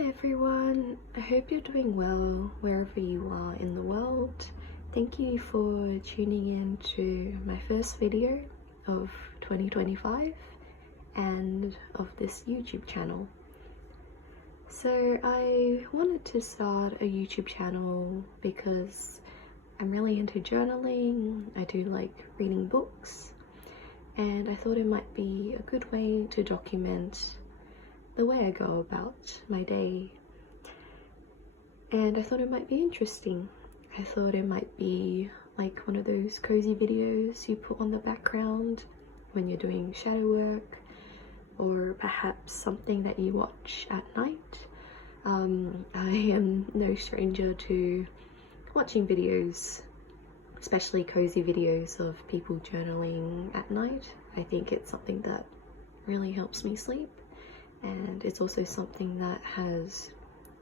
Hi everyone, I hope you're doing well wherever you are in the world. Thank you for tuning in to my first video of 2025 and of this YouTube channel. So I wanted to start a YouTube channel because I'm really into journaling. I do like reading books, and I thought it might be a good way to document the way I go about my day. And I thought it might be interesting. I thought it might be like one of those cozy videos you put on the background when you're doing shadow work, or perhaps something that you watch at night. I am no stranger to watching videos, especially cozy videos of people journaling at night. I think it's something that really helps me sleep. And it's also something that has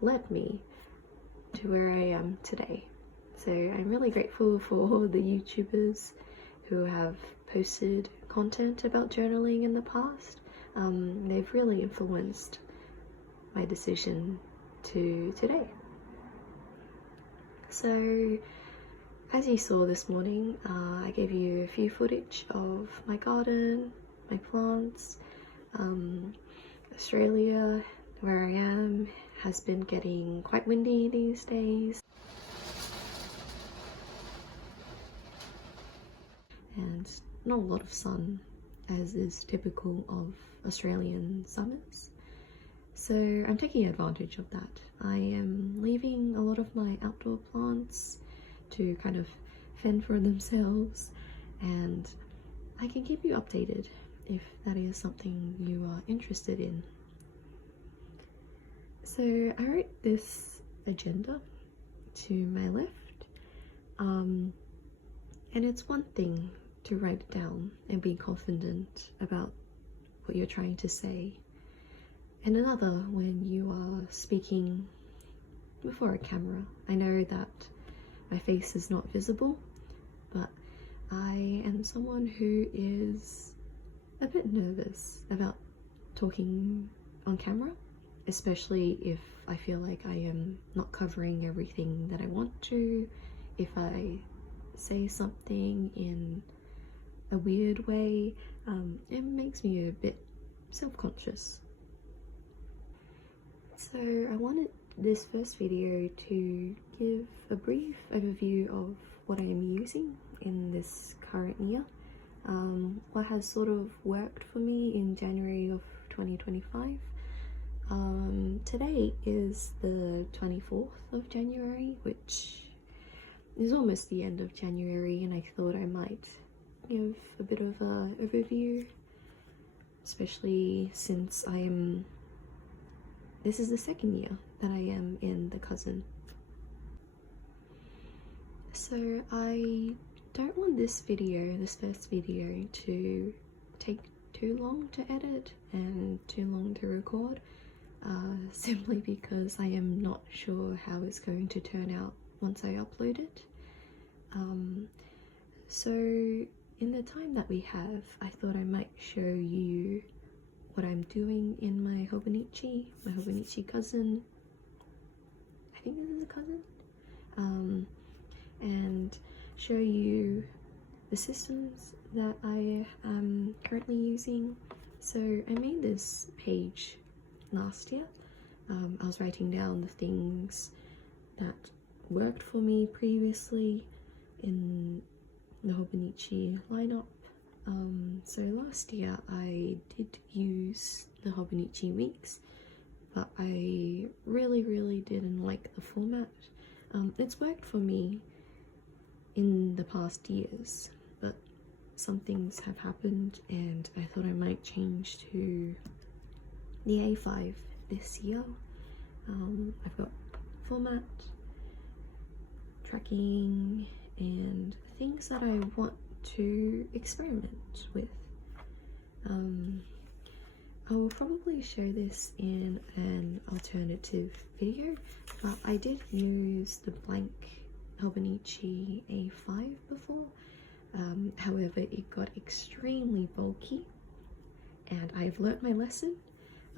led me to where I am today. So I'm really grateful for all the YouTubers who have posted content about journaling in the past. They've really influenced my decision to today. So as you saw this morning, I gave you a few footage of my garden, my plants. Australia, where I am, has been getting quite windy these days, and not a lot of sun, as is typical of Australian summers. So I'm taking advantage of that. I am leaving a lot of my outdoor plants to kind of fend for themselves, and I can keep you updated if that is something you are interested in. So I wrote this agenda to my left, and it's one thing to write it down and be confident about what you're trying to say, and another when you are speaking before a camera. I know that my face is not visible, but I am someone who is a bit nervous about talking on camera, especially if I feel like I am not covering everything that I want to, if I say something in a weird way. It makes me a bit self-conscious. So I wanted this first video to give a brief overview of what I am using in this current year. What has sort of worked for me in January of 2025. Today is the 24th of January, which is almost the end of January, and I thought I might give a bit of an overview, especially since this is the second year that I am in the cousin. So I don't want this first video, to take too long to edit and too long to record, simply because I am not sure how it's going to turn out once I upload it. So in the time that we have, I thought I might show you what I'm doing in my Hobonichi cousin. I think this is a cousin. And show you the systems that I am currently using. So I made this page last year. I was writing down the things that worked for me previously in the Hobonichi lineup. So last year I did use the Hobonichi weeks, but I really didn't like the format. It's worked for me in the past years, but some things have happened and I thought I might change to the A5 this year. I've got format, tracking, and things that I want to experiment with. I will probably show this in an alternative video, but I did use the blank Hobonichi A5 before. However, it got extremely bulky and I've learnt my lesson.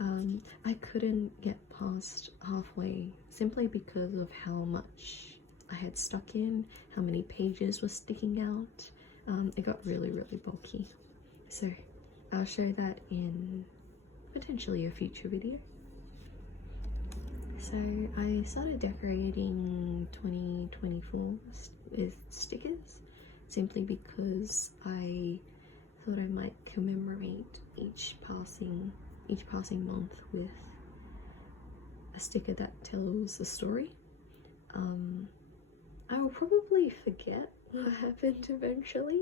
I couldn't get past halfway simply because of how much I had stuck in, how many pages were sticking out. It got really bulky. So I'll show that in potentially a future video. So I started decorating 2024 with stickers simply because I thought I might commemorate each passing month with a sticker that tells a story. I will probably forget what happened eventually,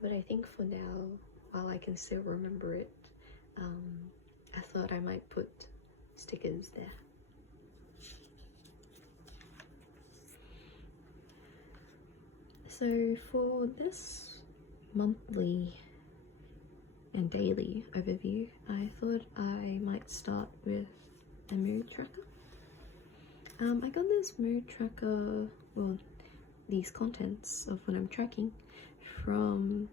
but I think for now, while I can still remember it, I thought I might put stickers there. So for this monthly and daily overview, I thought I might start with a mood tracker. I got this mood tracker, well, these contents of what I'm tracking from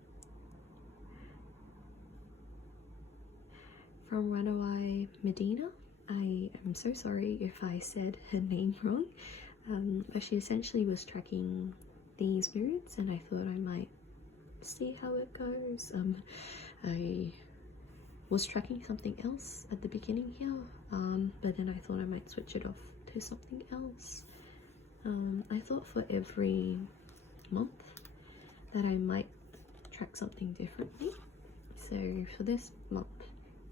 Ranawai Medina. I am so sorry if I said her name wrong, but she essentially was tracking these moods, and I thought I might see how it goes. I was tracking something else at the beginning here, but then I thought I might switch it off to something else. I thought for every month that I might track something differently. So for this month,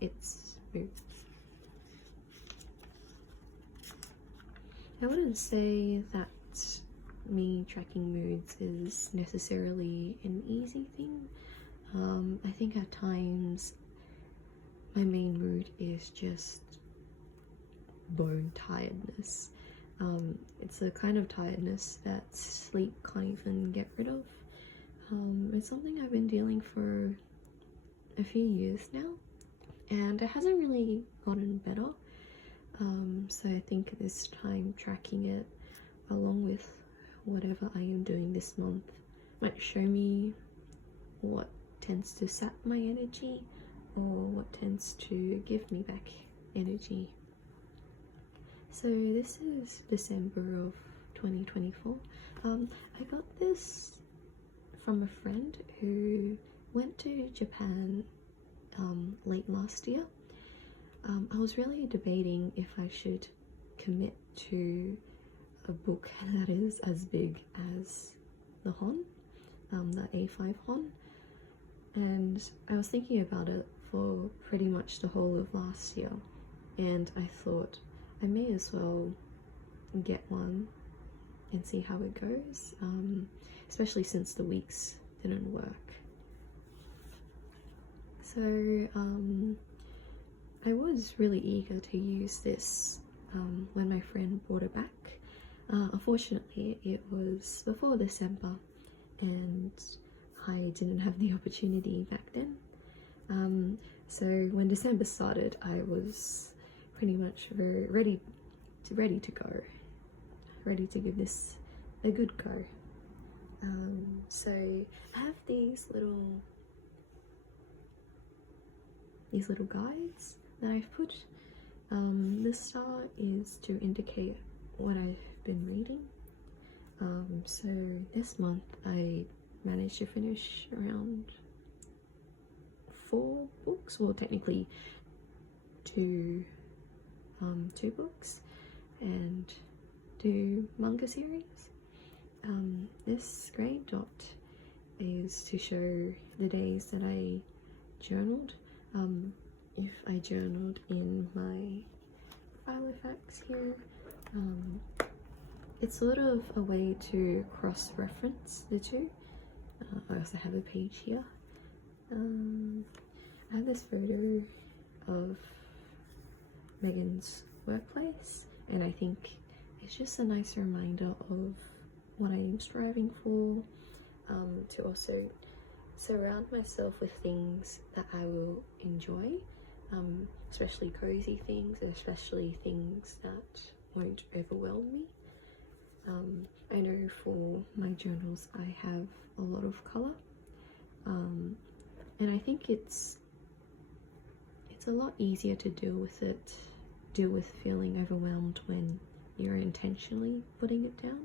it's moods. I wouldn't say that me tracking moods is necessarily an easy thing. I think at times my main mood is just bone tiredness. It's a kind of tiredness that sleep can't even get rid of. It's something I've been dealing for a few years now, and it hasn't really gotten better. So I think this time tracking it along with whatever I am doing this month might show me what tends to sap my energy or what tends to give me back energy. So this is December of 2024. I got this from a friend who went to Japan late last year. I was really debating if I should commit to a book that is as big as the Hon, the A5 Hon, and I was thinking about it for pretty much the whole of last year, and I thought I may as well get one and see how it goes, especially since the weeks didn't work. So I was really eager to use this when my friend brought it back. Unfortunately, it was before December and I didn't have the opportunity back then. So when December started, I was pretty much very ready to go, ready to give this a good go. So I have these little guides that I've put. The star is to indicate what I've been reading. So this month I managed to finish around 4 books, well technically two books and 2 manga series. This grey dot is to show the days that I journaled. If I journaled in my Filofax here, it's sort of a way to cross-reference the two. I also have a page here. I have this photo of Megan's workplace, and I think it's just a nice reminder of what I am striving for, to also surround myself with things that I will enjoy, especially cozy things, especially things that won't overwhelm me. I know for my journals I have a lot of colour, and I think it's it's a lot easier to deal with feeling overwhelmed when you're intentionally putting it down.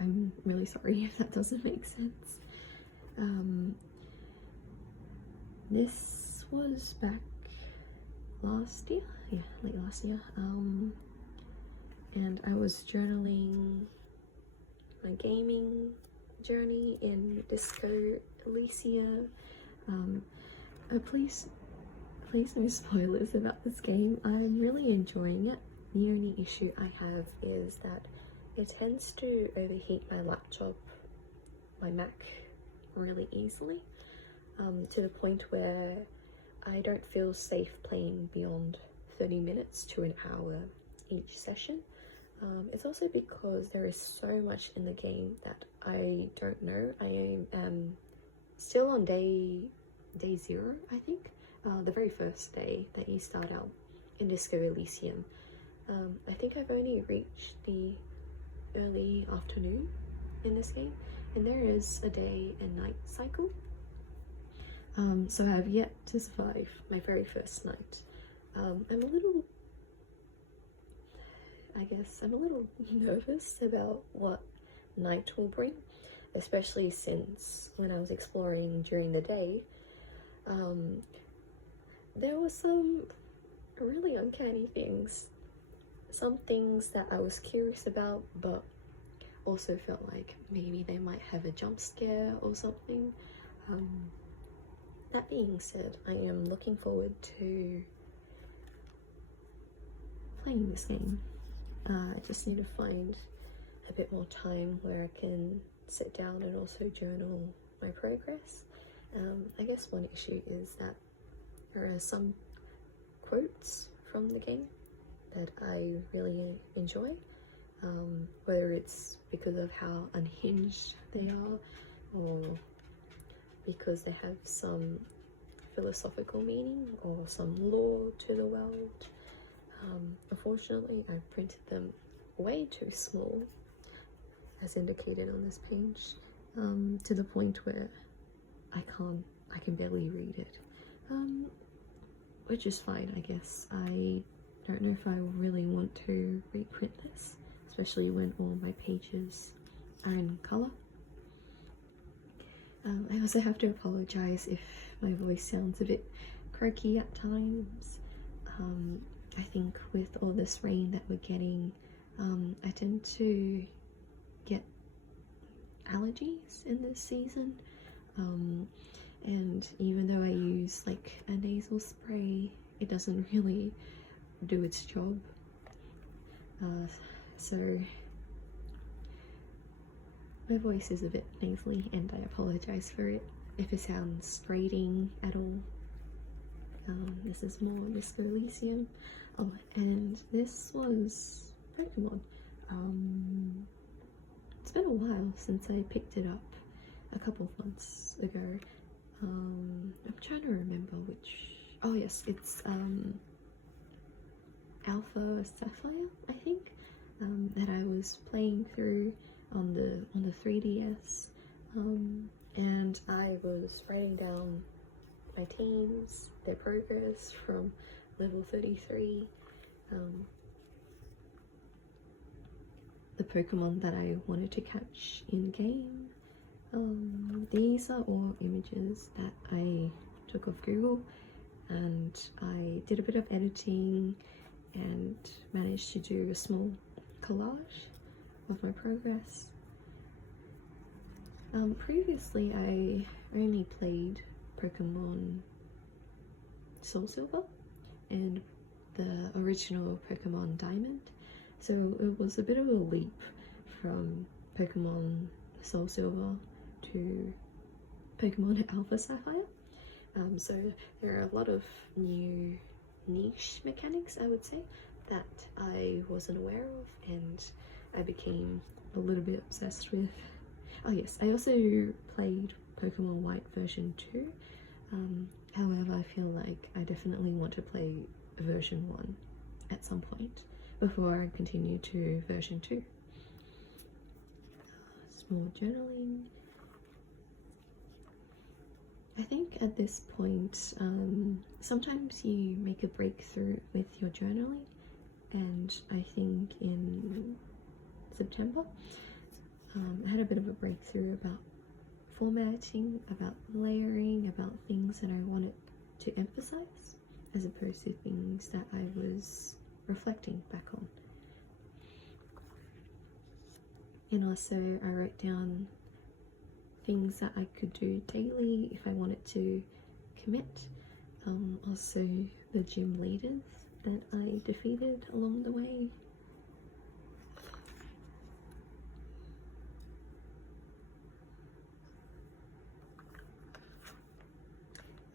I'm really sorry if that doesn't make sense. This was back last year, yeah, late last year, and I was journaling my gaming journey in Disco Elysium. Please no spoilers about this game. I'm really enjoying it. The only issue I have is that it tends to overheat my laptop, my Mac, really easily, to the point where I don't feel safe playing beyond 30 minutes to an hour each session. It's also because there is so much in the game that I don't know. I am still on day 0, I think, the very first day that you start out in Disco Elysium. I think I've only reached the early afternoon in this game, and there is a day and night cycle. So I have yet to survive my very first night. I'm a little nervous about what night will bring, especially since when I was exploring during the day, there were some really uncanny things. Some things that I was curious about, but also felt like maybe they might have a jump scare or something. That being said, I am looking forward to playing this game. I just need to find a bit more time where I can sit down and also journal my progress. I guess one issue is that there are some quotes from the game that I really enjoy, whether it's because of how unhinged they are or because they have some philosophical meaning or some lore to the world. Unfortunately, I printed them way too small, as indicated on this page, to the point where I can barely read it, which is fine, I guess. I don't know if I really want to reprint this, especially when all my pages are in colour. I also have to apologise if my voice sounds a bit croaky at times. I think with all this rain that we're getting, I tend to get allergies in this season, and even though I use like a nasal spray, it doesn't really do its job. So my voice is a bit nasally, and I apologise for it if it sounds grating at all. This is more Disco Elysium. Oh, and this was Pokemon. It's been a while since I picked it up, a couple of months ago. I'm trying to remember which. Oh yes, it's Alpha Sapphire, I think, that I was playing through on the 3DS, and I was writing down my teams, their progress from level 33, the Pokemon that I wanted to catch in game. These are all images that I took off Google, and I did a bit of editing and managed to do a small collage of my progress. Previously I only played Pokemon Soul Silver and the original Pokemon Diamond, so it was a bit of a leap from Pokemon Soul Silver to Pokemon Alpha Sapphire. So there are a lot of new niche mechanics, I would say, that I wasn't aware of, and I became a little bit obsessed with. Oh yes, I also played Pokemon White version 2. However, I feel like I definitely want to play version 1 at some point before I continue to version 2. Small journaling. I think at this point, sometimes you make a breakthrough with your journaling, and I think in September, I had a bit of a breakthrough about formatting, about layering, about things that I wanted to emphasize, as opposed to things that I was reflecting back on. And also I wrote down things that I could do daily if I wanted to commit. Also the gym leaders that I defeated along the way.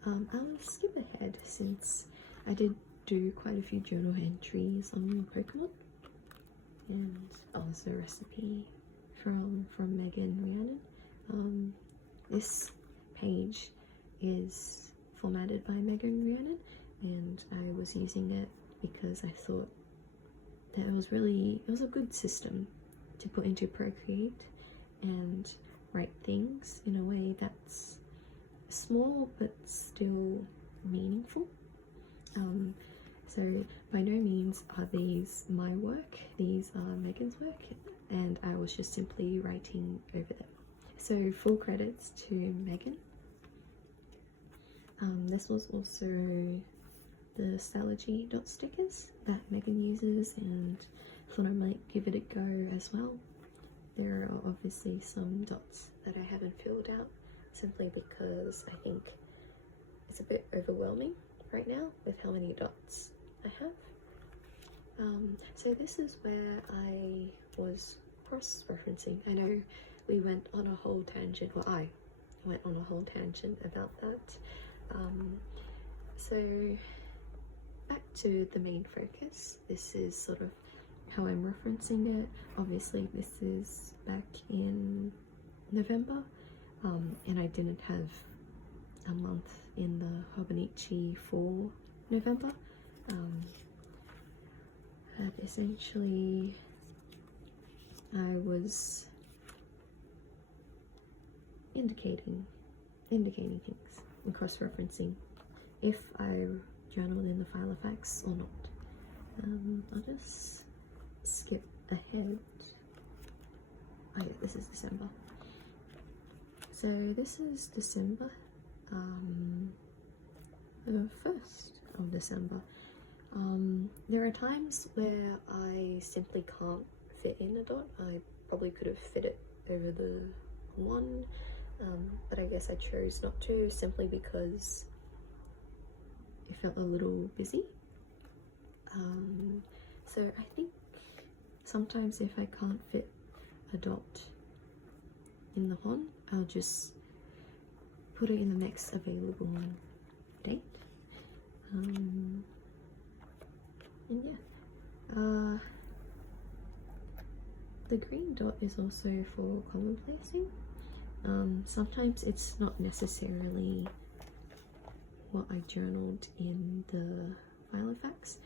I'll skip ahead since I did do quite a few journal entries on Pokemon, and also a recipe from Megan Rhiannon. This page is formatted by Megan Rhiannon, and I was using it because I thought that it was a good system to put into Procreate and write things in a way that's small but still meaningful. So by no means are these my work, these are Megan's work, and I was just simply writing over them. So full credits to Megan. This was also the Stalogy dot stickers that Megan uses, and thought I might give it a go as well. There are obviously some dots that I haven't filled out, simply because I think it's a bit overwhelming right now with how many dots I have. So this is where I was cross-referencing. I know we went on a whole tangent, well, I went on a whole tangent about that. So back to the main focus. This is sort of how I'm referencing it. Obviously this is back in November, and I didn't have a month in the Hobonichi for November. But essentially I was indicating things and cross-referencing if I journaled in the file of facts or not. I'll just skip ahead. Oh yeah, this is December. So this is December, the 1st of December. There are times where I simply can't fit in a dot. I probably could have fit it over the one, but I guess I chose not to, simply because it felt a little busy. So I think sometimes if I can't fit a dot in the one, I'll just put it in the next available date. And yeah, the green dot is also for color placing. Sometimes it's not necessarily what I journaled in the file of facts.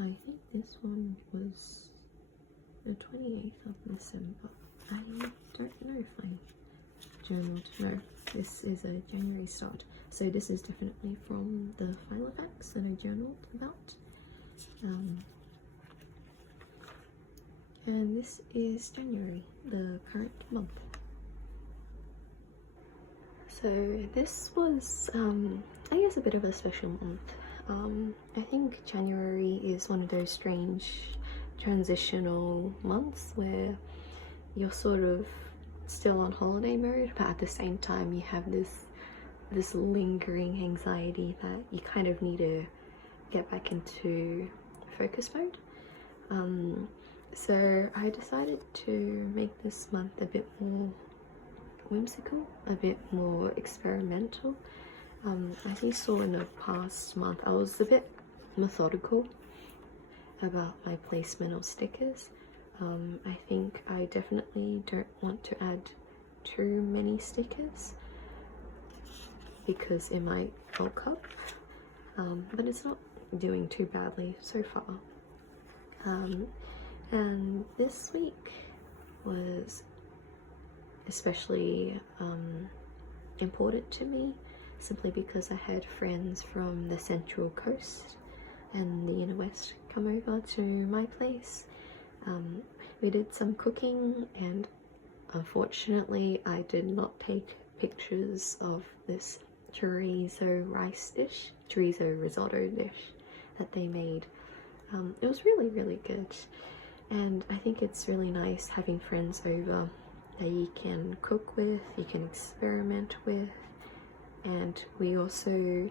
I think this one was the 28th of December. I don't know if I journaled. No, this is a January start. So this is definitely from the file of facts that I journaled about. And this is January, the current month. So this was, I guess, a bit of a special month. I think January is one of those strange transitional months where you're sort of still on holiday mode, but at the same time you have this lingering anxiety that you kind of need to get back into focus mode. So I decided to make this month a bit more whimsical, a bit more experimental. As you saw in the past month, I was a bit methodical about my placement of stickers. I think I definitely don't want to add too many stickers because it might bulk up, but it's not doing too badly so far. And this week was especially important to me simply because I had friends from the Central Coast and the Inner West come over to my place. We did some cooking, and unfortunately I did not take pictures of this chorizo risotto dish that they made. It was really good, and I think it's really nice having friends over that you can cook with, you can experiment with. And we also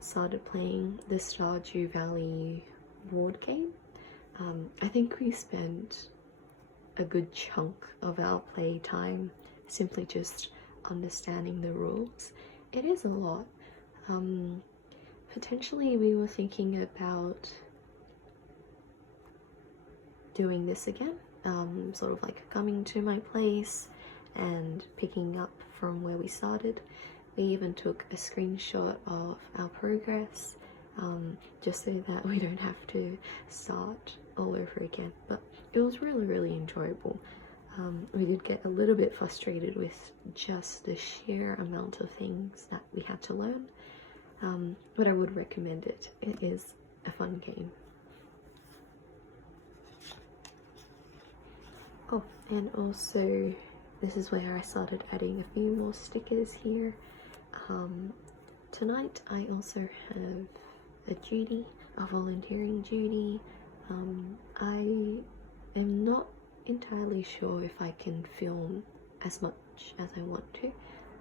started playing the Stardew Valley board game. I think we spent a good chunk of our playtime simply just understanding the rules. It is a lot. Potentially we were thinking about doing this again, sort of like coming to my place and picking up from where we started. We even took a screenshot of our progress, just so that we don't have to start all over again. But it was really enjoyable. We did get a little bit frustrated with just the sheer amount of things that we had to learn, but I would recommend it. It is a fun game. Oh, and also this is where I started adding a few more stickers here. Tonight I also have a duty, a volunteering duty. I am not entirely sure if I can film as much as I want to,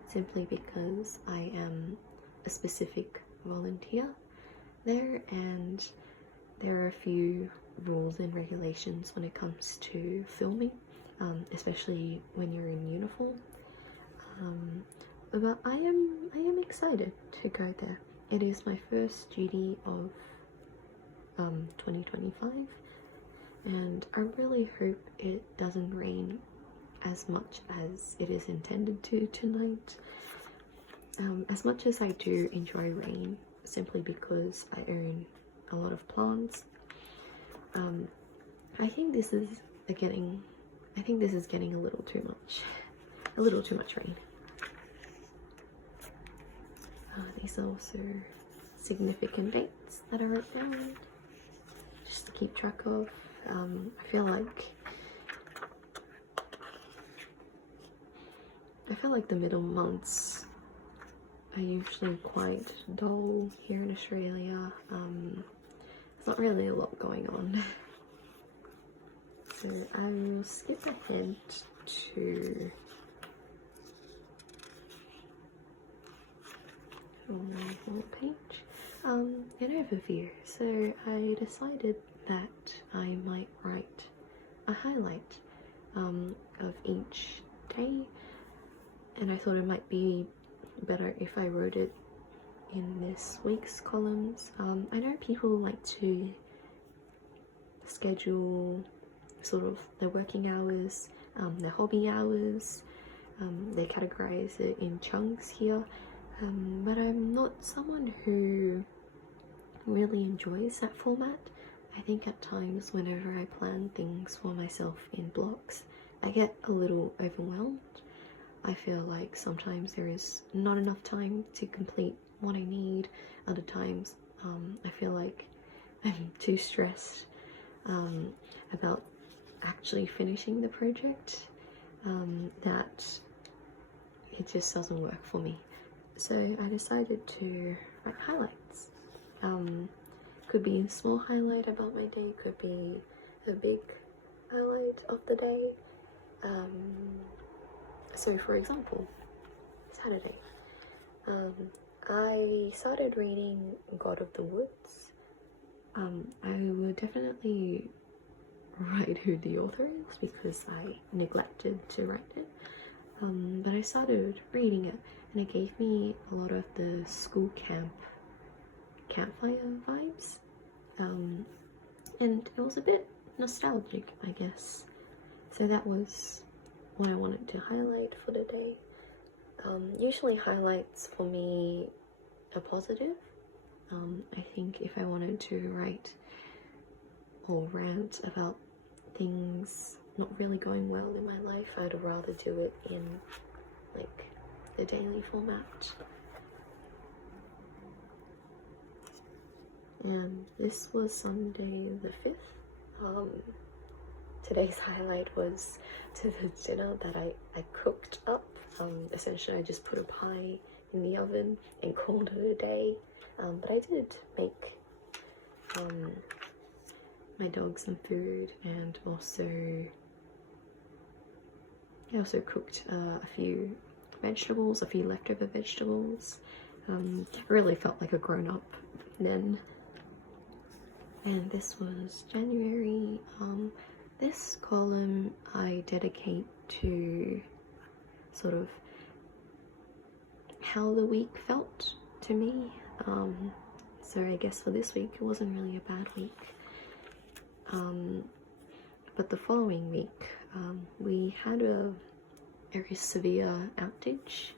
simply because I am a specific volunteer there, and there are a few rules and regulations when it comes to filming, especially when you're in uniform. But I am excited to go there. It is my first duty of 2025, and I really hope it doesn't rain as much as it is intended to tonight. As much as I do enjoy rain, simply because I own a lot of plants, I think this is getting a little too much rain. These are also significant dates that are around, just to keep track of. I feel like the middle months are usually quite dull here in Australia. There's not really a lot going on. So I will skip ahead to my whole page. An overview. So I decided that I might write a highlight of each day, and I thought it might be better if I wrote it in this week's columns. I know people like to schedule sort of their working hours, their hobby hours. They categorize it in chunks here, but I'm not someone who really enjoys that format. I think at times whenever I plan things for myself in blocks, I get a little overwhelmed. I feel like sometimes there is not enough time to complete what I need. Other times I feel like I'm too stressed about actually finishing the project, that it just doesn't work for me. So I decided to write highlights. Could be a small highlight about my day, could be a big highlight of the day. So for example, Saturday, I started reading God of the Woods. I will definitely write who the author is because I neglected to write it. But I started reading it, and it gave me a lot of the school campfire vibes, and it was a bit nostalgic, I guess. So that was what I wanted to highlight for the day. Usually highlights for me are positive. I think if I wanted to write or rant about things not really going well in my life, I'd rather do it in like the daily format. and this was Sunday the 5th. Today's highlight was to the dinner that I cooked up. Essentially I just put a pie in the oven and called it a day, but I did make my dog some food, and I also cooked a few vegetables, a few leftover vegetables. Really felt like a grown-up then. And this was January. This column I dedicate to sort of how the week felt to me. So I guess for this week it wasn't really a bad week. But the following week we had a very severe outage.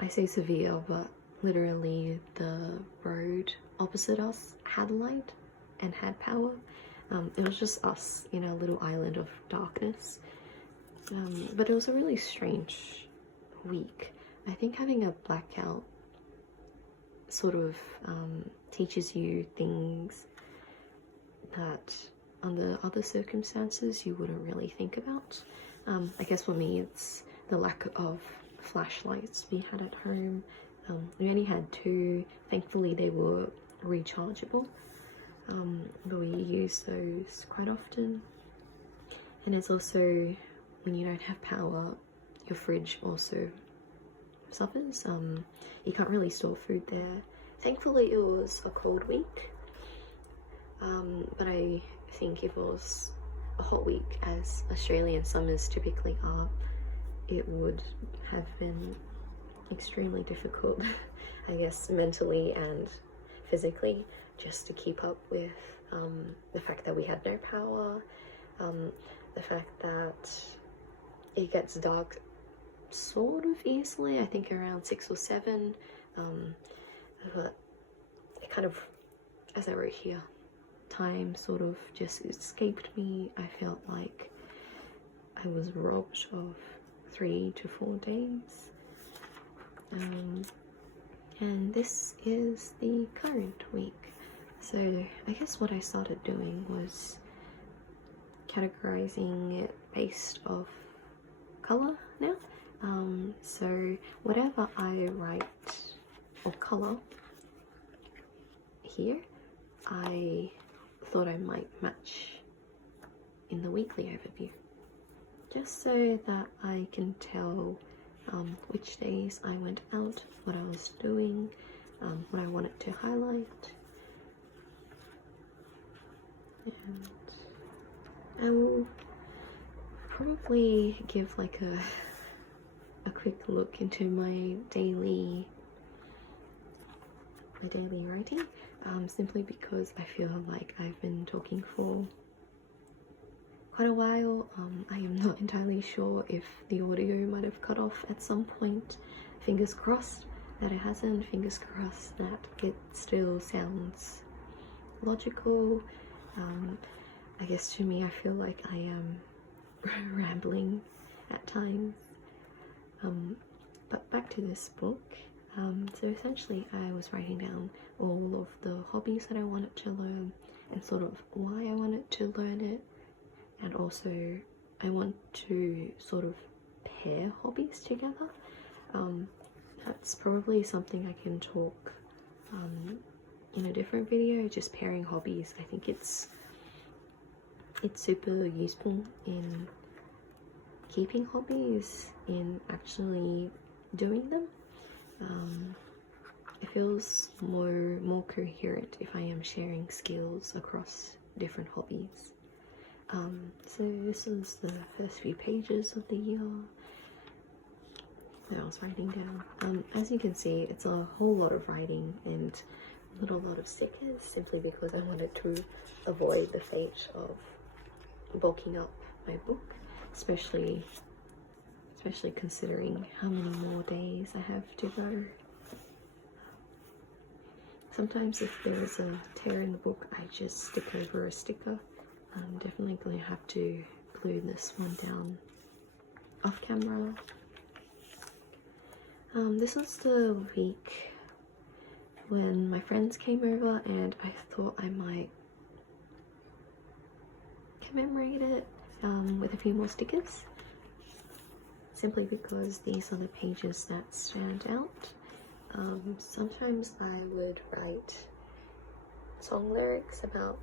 I say severe, but literally the road opposite us had light and had power. It was just us in a little island of darkness. But it was a really strange week. I think having a blackout sort of teaches you things that under other circumstances you wouldn't really think about. I guess for me it's the lack of flashlights we had at home. We only had 2. Thankfully they were rechargeable, but we use those quite often. And it's also, when you don't have power, your fridge also suffers. You can't really store food there. Thankfully it was a cold week, but I think if it was a hot week, as Australian summers typically are, it would have been extremely difficult, I guess, mentally and physically, just to keep up with the fact that we had no power, the fact that it gets dark sort of easily, I think around 6 or 7, but it kind of, as I wrote here, time sort of just escaped me. I felt like I was robbed of 3 to 4 days. And this is the current week. So I guess what I started doing was categorizing it based off color now. So whatever I write or color here, I thought I might match in the weekly overview, just so that I can tell which days I went out, what I was doing, what I wanted to highlight. And I will probably give like a quick look into my daily writing, simply because I feel like I've been talking for quite a while. I am not entirely sure if the audio might have cut off at some point. Fingers crossed that it hasn't. Fingers crossed that it still sounds logical. I guess to me I feel like I am rambling at times. But back to this book. So essentially I was writing down all of the hobbies that I wanted to learn and sort of why I wanted to learn it. And also I want to sort of pair hobbies together. That's probably something I can talk in a different video, just pairing hobbies. I think it's super useful in keeping hobbies, in actually doing them. It feels more coherent if I am sharing skills across different hobbies. So this is the first few pages of the year that I was writing down. As you can see, it's a whole lot of writing and not a lot of stickers, simply because I wanted to avoid the fate of bulking up my book, especially considering how many more days I have to go. Sometimes if there is a tear in the book, I just stick over a sticker. I'm definitely going to have to glue this one down off camera. This was the week when my friends came over, and I thought I might commemorate it with a few more stickers, simply because these are the pages that stand out. Sometimes I would write song lyrics about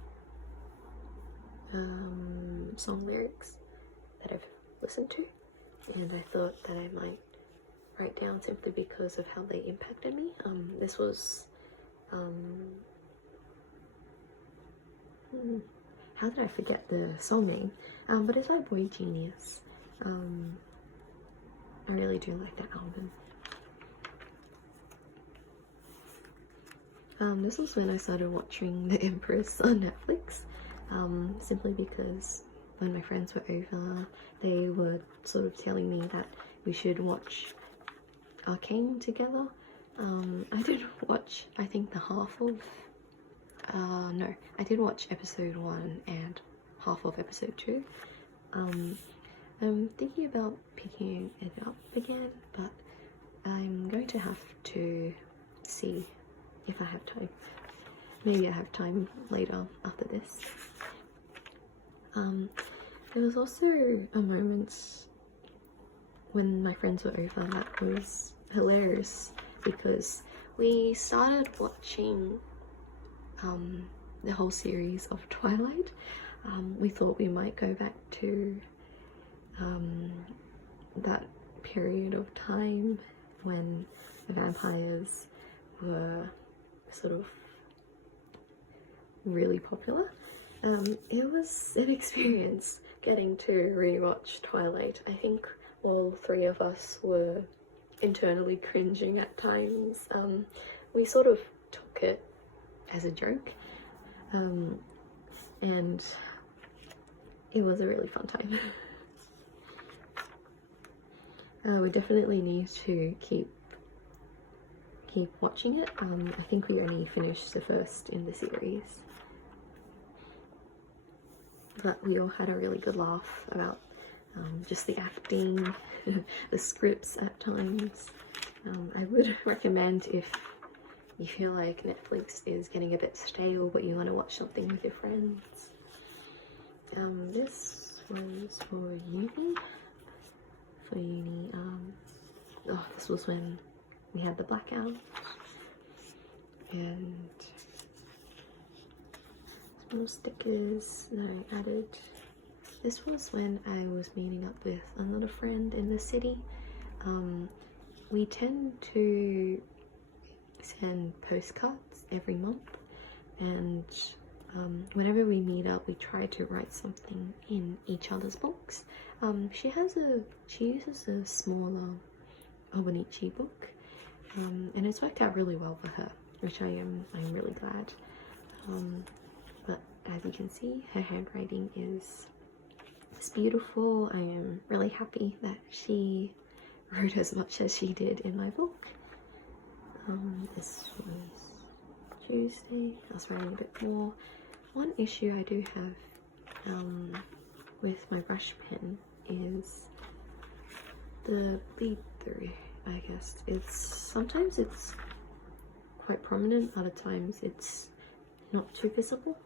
song lyrics that I've listened to, and I thought that I might write down simply because of how they impacted me. This was how did I forget the song name? But it's by Boy Genius. I really do like that album. This was when I started watching The Empress on Netflix, simply because when my friends were over, they were sort of telling me that we should watch Arcane together. I did watch, I think, the half of, no, I did watch episode 1 and half of episode 2. I'm thinking about picking it up again, but I'm going to have to see if I have time. Maybe I have time later after this. There was also a moment when my friends were over that was hilarious, because we started watching the whole series of Twilight. We thought we might go back to that period of time when the vampires were sort of really popular. It was an experience getting to rewatch Twilight. I think all 3 of us were internally cringing at times. We sort of took it as a joke, and it was a really fun time. We definitely need to keep watching it. I think we only finished the first in the series, but we all had a really good laugh about just the acting, the scripts at times. I would recommend, if you feel like Netflix is getting a bit stale but you want to watch something with your friends. This was for uni. Oh, this was when we had the blackout, and some stickers that I added. This was when I was meeting up with another friend in the city. We tend to send postcards every month, and whenever we meet up, we try to write something in each other's books. She uses a smaller davinci book, and it's worked out really well for her, which I'm really glad. But as you can see, her handwriting is beautiful. I am really happy that she wrote as much as she did in my book. This was Tuesday. I was writing a bit more. One issue I do have with my brush pen is the bleed through, I guess. Sometimes it's quite prominent, other times it's not too visible.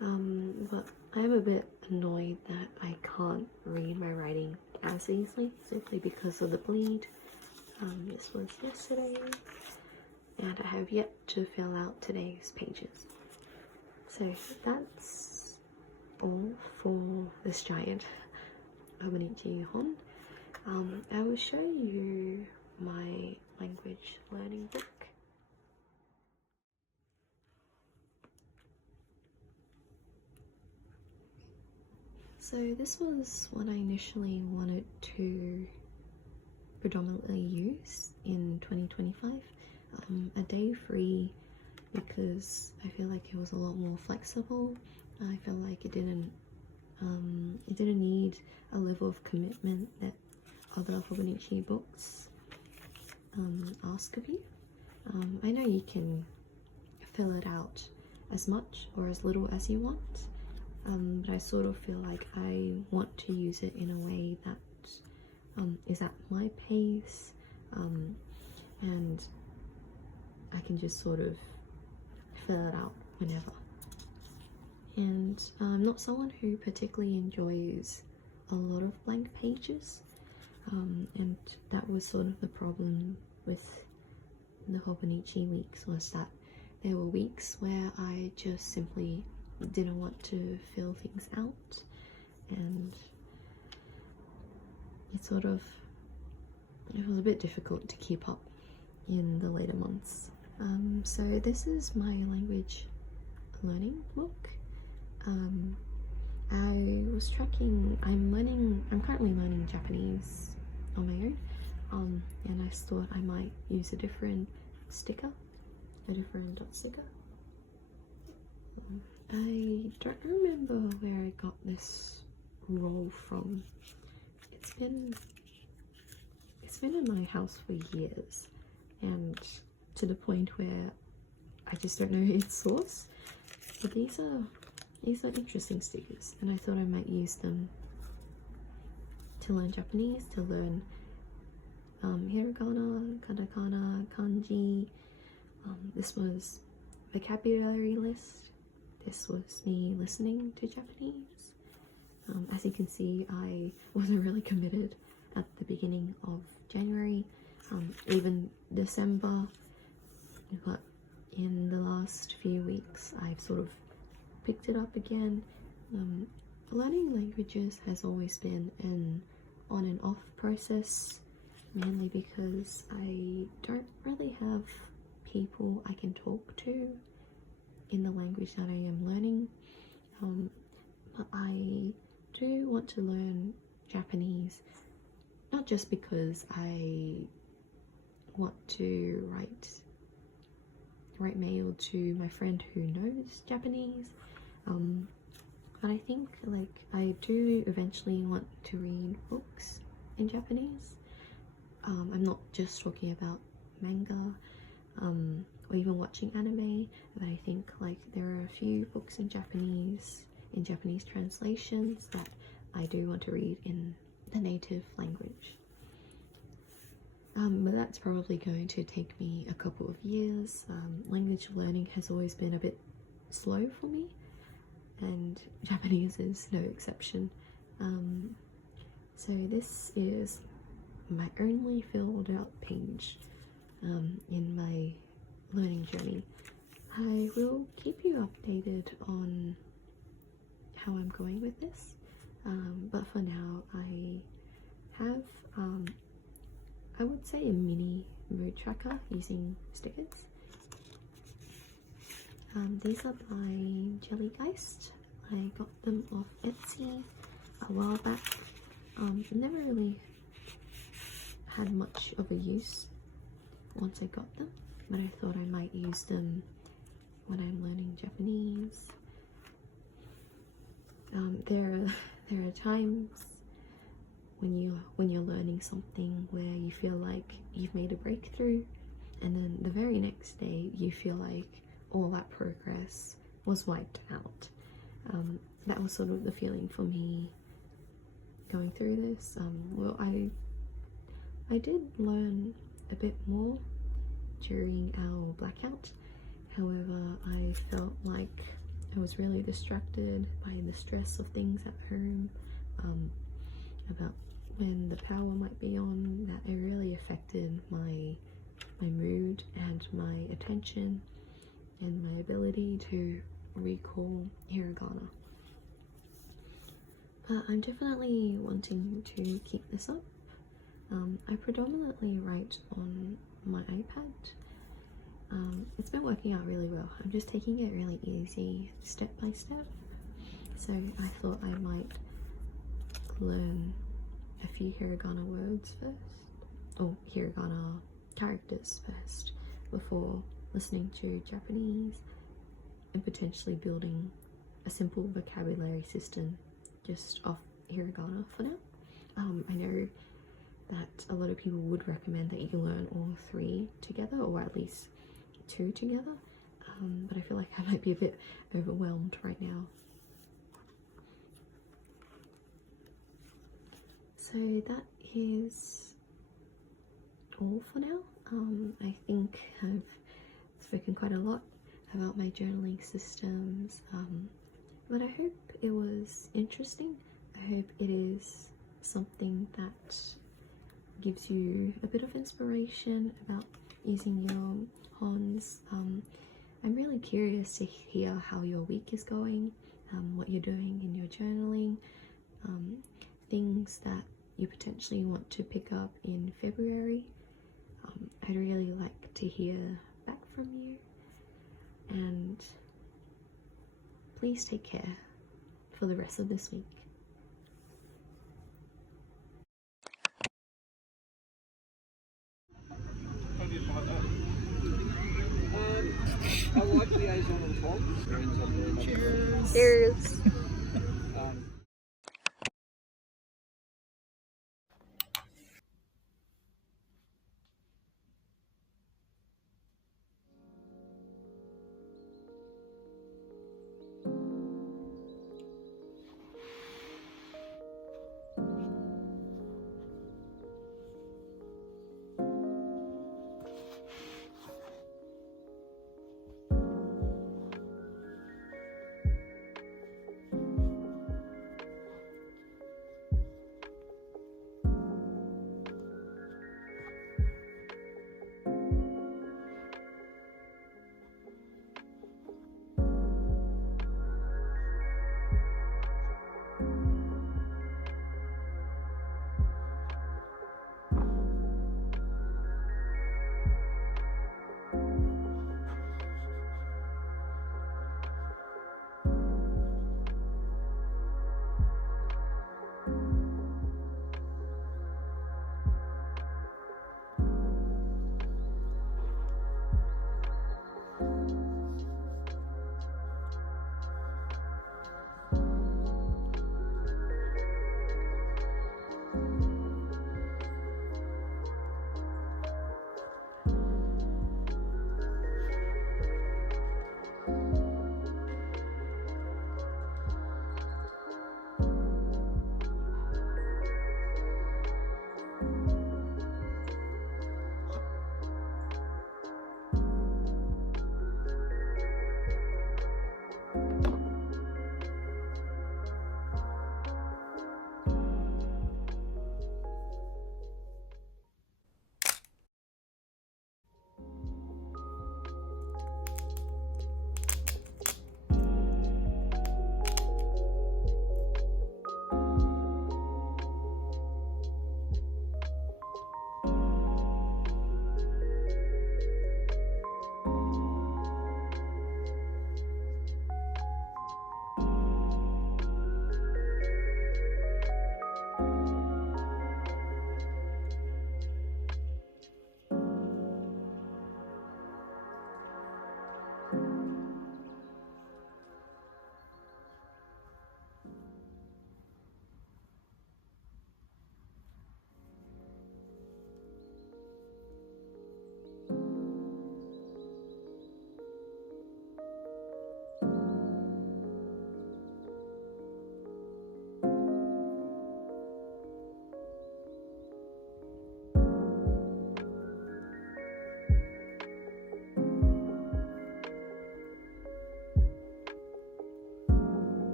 But I'm a bit annoyed that I can't read my writing as easily, simply because of the bleed. This was yesterday, and I have yet to fill out today's pages. So that's all for this giant davinci hon. I will show you my language learning book. So this was what I initially wanted to predominantly use in 2025. A day free, because I feel like it was a lot more flexible. I feel like it didn't need a level of commitment that other davinci books ask of you. I know you can fill it out as much or as little as you want, but I sort of feel like I want to use it in a way that is at my pace, and I can just sort of fill it out whenever. And I'm not someone who particularly enjoys a lot of blank pages, and that was sort of the problem with the Hobonichi weeks, was that there were weeks where I just simply didn't want to fill things out, and it was a bit difficult to keep up in the later months. So this is my language learning book. I'm currently learning Japanese on my own, and I thought I might use a different dot sticker. I don't remember where I got this roll from. It's been in my house for years, and to the point where I just don't know its source. But these are interesting stickers, and I thought I might use them to learn Japanese, to learn hiragana, katakana, kanji. This was vocabulary list. This was me listening to Japanese. As you can see, I wasn't really committed at the beginning of January, even December, but in the last few weeks I've sort of picked it up again. Learning languages has always been an on and off process, mainly because I don't really have people I can talk to in the language that I am learning, but I do want to learn Japanese, not just because I want to write mail to my friend who knows Japanese, but I think I do eventually want to read books in Japanese. I'm not just talking about manga or even watching anime, but I think there are a few books in Japanese translations that I do want to read in the native language. But that's probably going to take me a couple of years. Language learning has always been a bit slow for me, and Japanese is no exception. So this is my only filled out page in my learning journey. I will keep you updated on how I'm going with this, but for now I have I would say a mini mood tracker using stickers. These are by Jellygeist. I got them off Etsy a while back. Never really had much of a use once I got them, but I thought I might use them when I'm learning Japanese. There are times when you're learning something where you feel like you've made a breakthrough, and then the very next day you feel like all that progress was wiped out. That was sort of the feeling for me going through this. Well, I did learn a bit more during our blackout. However, I felt like I was really distracted by the stress of things at home, about when the power might be on, that it really affected my mood and my attention and my ability to recall hiragana. But I'm definitely wanting to keep this up. I predominantly write on my iPad. It's been working out really well. I'm just taking it really easy, step by step. So I thought I might learn a few hiragana words first, or hiragana characters first, before listening to Japanese and potentially building a simple vocabulary system just off hiragana for now. I know that a lot of people would recommend that you learn all three together, or at least two together, but I feel like I might be a bit overwhelmed right now. So that is all for now. I think I've quite a lot about my journaling systems, but I hope it was interesting. I hope it is something that gives you a bit of inspiration about using your Hons. I'm really curious to hear how your week is going, what you're doing in your journaling, things that you potentially want to pick up in February. I'd really like to hear back from you, and please take care for the rest of this week. I like liaison and Tom. Cheers!